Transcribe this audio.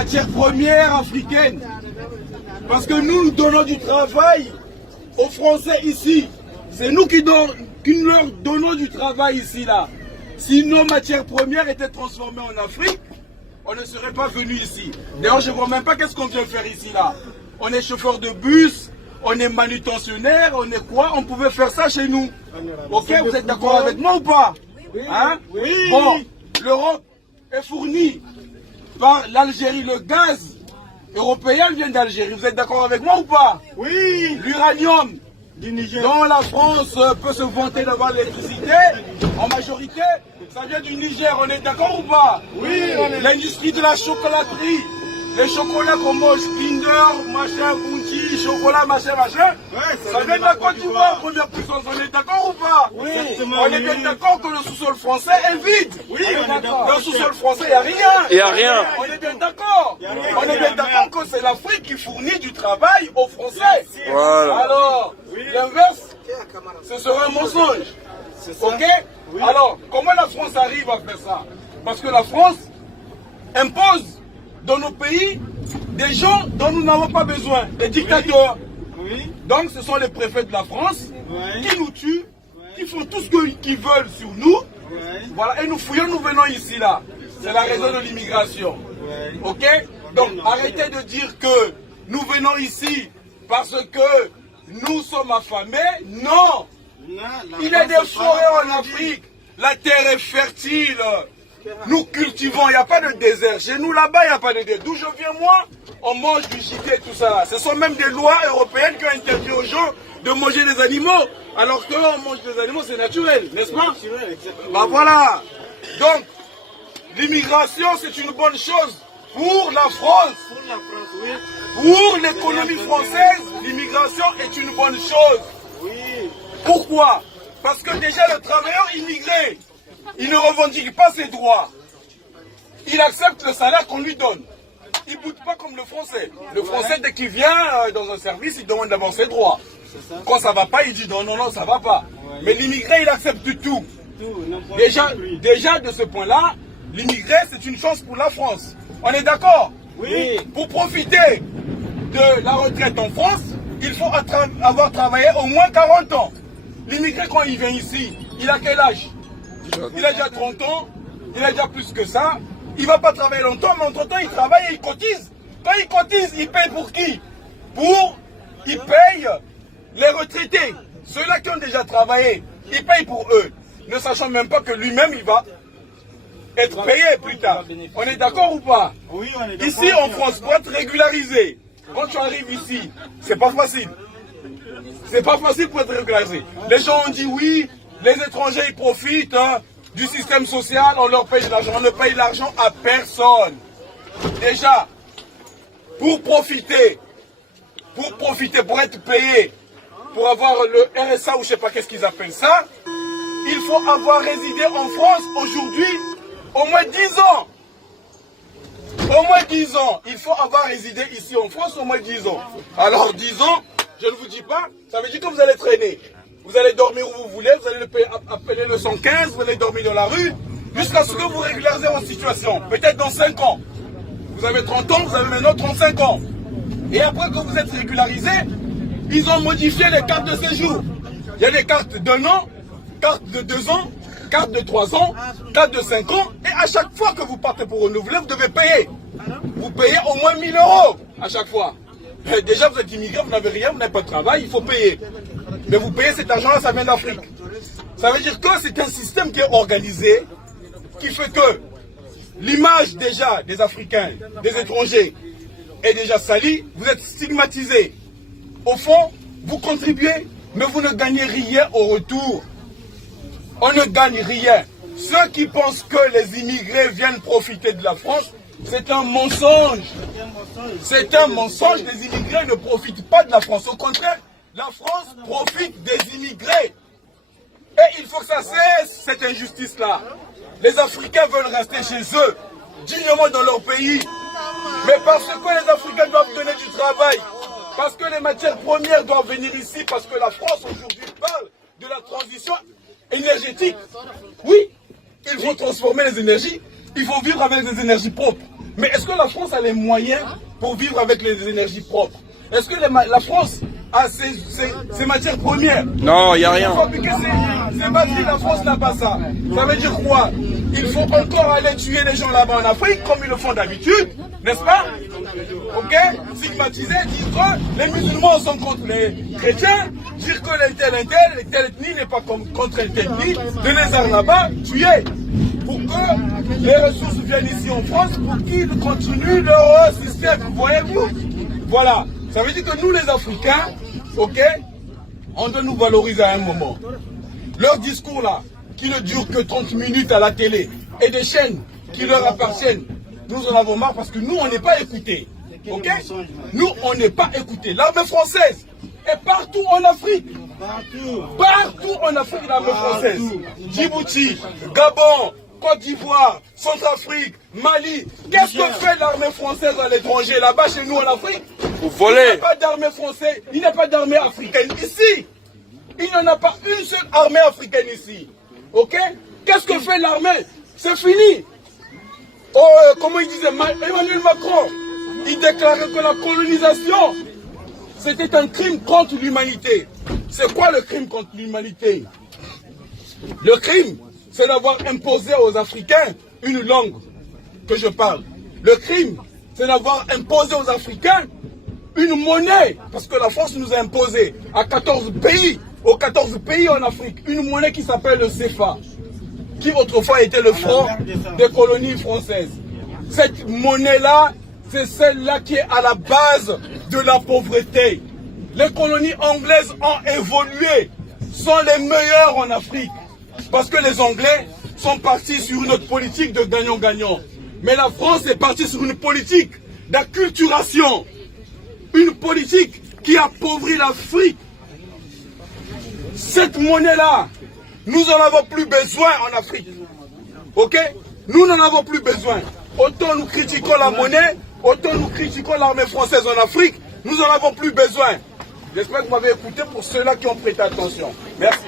matières premières africaines. Parce que nous donnons du travail aux Français ici. C'est nous qui leur donnons du travail ici, là. Si nos matières premières étaient transformées en Afrique, on ne serait pas venu ici. D'ailleurs, je ne vois même pas qu'est-ce qu'on vient faire ici, là. On est chauffeur de bus, on est manutentionnaire, on est quoi? On pouvait faire ça chez nous. Ok, vous êtes d'accord avec moi ou pas? Hein? Oui. Bon, l'Europe est fournie par l'Algérie. Le gaz européen vient d'Algérie. Vous êtes d'accord avec moi ou pas? Oui. L'uranium dont la France peut se vanter d'avoir l'électricité, en majorité, ça vient du Niger. On est d'accord ou pas? Oui. L'industrie de la chocolaterie, les chocolats qu'on mange, Kinder, machin, Bounty, chocolat, machin, ça vient de la Côte d'Ivoire, première puissance. On est d'accord ou pas? Oui. On est bien d'accord que le sous-sol français est vide. Oui, on est d'accord. Dans le sous-sol français, il n'y a rien. Il n'y a rien. On est bien d'accord. On est bien d'accord que c'est l'Afrique qui fournit du travail aux Français. Voilà. Alors, l'inverse, ce serait un mensonge. Ok? Oui. Alors, comment la France arrive à faire ça? Parce que la France impose dans nos pays des gens dont nous n'avons pas besoin, des dictateurs. Oui. Donc ce sont les préfets de la France qui nous tuent, qui font tout ce qu'ils veulent sur nous. Voilà, et nous fouillons, nous venons ici là. C'est la raison de l'immigration. Ok? Donc arrêtez de dire que nous venons ici parce que nous sommes affamés. Non! Il y a des forêts en Afrique. La terre est fertile. Nous cultivons, il n'y a pas de désert. Chez nous, là-bas, il n'y a pas de désert. D'où je viens, moi, on mange du gibier, tout ça. Ce sont même des lois européennes qui ont interdit aux gens de manger des animaux. Alors que on mange des animaux, c'est naturel, n'est-ce pas? Bah voilà. Donc, l'immigration, c'est une bonne chose pour la France. Pour l'économie française, l'immigration est une bonne chose. Pourquoi? Parce que déjà, le travailleur immigré, il ne revendique pas ses droits. Il accepte le salaire qu'on lui donne. Il ne boude pas comme le Français. Le Français, dès qu'il vient dans un service, il demande d'abord ses droits. Quand ça ne va pas, il dit non, non, non, ça ne va pas. Mais l'immigré, il accepte du tout. Déjà, de ce point-là, l'immigré, c'est une chance pour la France. On est d'accord? Oui. Pour profiter de la retraite en France, il faut avoir travaillé au moins 40 ans. L'immigré, quand il vient ici, il a quel âge? Il a déjà 30 ans, il a déjà plus que ça. Il ne va pas travailler longtemps, mais entre-temps, il travaille et il cotise. Quand il cotise, il paye pour qui? Il paye les retraités. Ceux-là qui ont déjà travaillé, il paye pour eux. Ne sachant même pas que lui-même, il va être payé plus tard. On est d'accord ou pas? Oui, on est d'accord. Ici, en France, pour être régularisé, quand tu arrives ici, c'est pas facile. C'est pas facile pour être régularisé. Les gens ont dit oui, les étrangers ils profitent du système social, on leur paye de l'argent. On ne paye l'argent à personne. Déjà, pour profiter, pour être payé, pour avoir le RSA ou je ne sais pas qu'est-ce qu'ils appellent ça, il faut avoir résidé en France aujourd'hui au moins 10 ans. Au moins 10 ans. Il faut avoir résidé ici en France au moins 10 ans. Alors 10 ans, je ne vous dis pas, ça veut dire que vous allez traîner. Vous allez dormir où vous voulez, vous allez appeler le 115, vous allez dormir dans la rue, jusqu'à ce que vous régularisez votre situation. Peut-être dans 5 ans. Vous avez 30 ans, vous avez maintenant 35 ans. Et après que vous êtes régularisé, ils ont modifié les cartes de séjour. Il y a des cartes d'1 an, cartes de 2 ans, cartes de 3 ans, cartes de 5 ans. Et à chaque fois que vous partez pour renouveler, vous devez payer. Vous payez au moins 1000 € à chaque fois. Et déjà, vous êtes immigré, vous n'avez rien, vous n'avez pas de travail, il faut payer. Mais vous payez cet argent-là, ça vient d'Afrique. Ça veut dire que c'est un système qui est organisé, qui fait que l'image déjà des Africains, des étrangers, est déjà salie. Vous êtes stigmatisés. Au fond, vous contribuez, mais vous ne gagnez rien au retour. On ne gagne rien. Ceux qui pensent que les immigrés viennent profiter de la France, c'est un mensonge. C'est un mensonge. Les immigrés ne profitent pas de la France. Au contraire, la France profite des immigrés. Et il faut que ça cesse, cette injustice-là. Les Africains veulent rester chez eux, dignement dans leur pays. Mais parce que les Africains doivent donner du travail, parce que les matières premières doivent venir ici, parce que la France aujourd'hui parle de la transition énergétique. Oui, il faut transformer les énergies, il faut vivre avec des énergies propres. Mais est-ce que la France a les moyens pour vivre avec les énergies propres? Est-ce que la France a ses matières premières? Non, il n'y a rien. Pour fabriquer ces batteries, la France n'a pas ça. Ça veut dire quoi? Il faut encore aller tuer les gens là-bas en Afrique, comme ils le font d'habitude, n'est-ce pas? Ok? Stigmatiser, dire que les musulmans sont contre les chrétiens, dire que telle ethnie n'est pas contre telle ethnie, de les armes là-bas, tuer. Pour que les ressources viennent ici en France, pour qu'ils continuent leur système. Vous voyez vous? Voilà. Ça veut dire que nous les Africains, ok, on doit nous valoriser à un moment. Leur discours là, qui ne dure que 30 minutes à la télé, et des chaînes qui leur appartiennent, nous en avons marre parce que nous on n'est pas écoutés. Ok? Nous on n'est pas écoutés. L'armée française est partout en Afrique. Partout en Afrique, l'armée française. Djibouti, Gabon, Côte d'Ivoire, Centrafrique, Mali. Qu'est-ce que fait l'armée française à l'étranger, là-bas chez nous en Afrique? Vous volez. Il n'y a pas d'armée française, il n'y a pas d'armée africaine ici. Il n'y en a pas une seule armée africaine ici. Ok? Qu'est-ce que fait l'armée? C'est fini. Oh, comment il disait Emmanuel Macron, il déclarait que la colonisation, c'était un crime contre l'humanité. C'est quoi le crime contre l'humanité? Le crime, c'est d'avoir imposé aux Africains une langue que je parle. Le crime, c'est d'avoir imposé aux Africains une monnaie, parce que la France nous a imposé à 14 pays, aux 14 pays en Afrique, une monnaie qui s'appelle le CFA, qui autrefois était le franc des colonies françaises. Cette monnaie-là, c'est celle-là qui est à la base de la pauvreté. Les colonies anglaises ont évolué, sont les meilleures en Afrique, parce que les Anglais sont partis sur une autre politique de gagnant-gagnant. Mais la France est partie sur une politique d'acculturation, une politique qui appauvrit l'Afrique. Cette monnaie-là, nous n'en avons plus besoin en Afrique. Ok? Nous n'en avons plus besoin. Autant nous critiquons la monnaie, autant nous critiquons l'armée française en Afrique, nous n'en avons plus besoin. J'espère que vous m'avez écouté pour ceux-là qui ont prêté attention. Merci.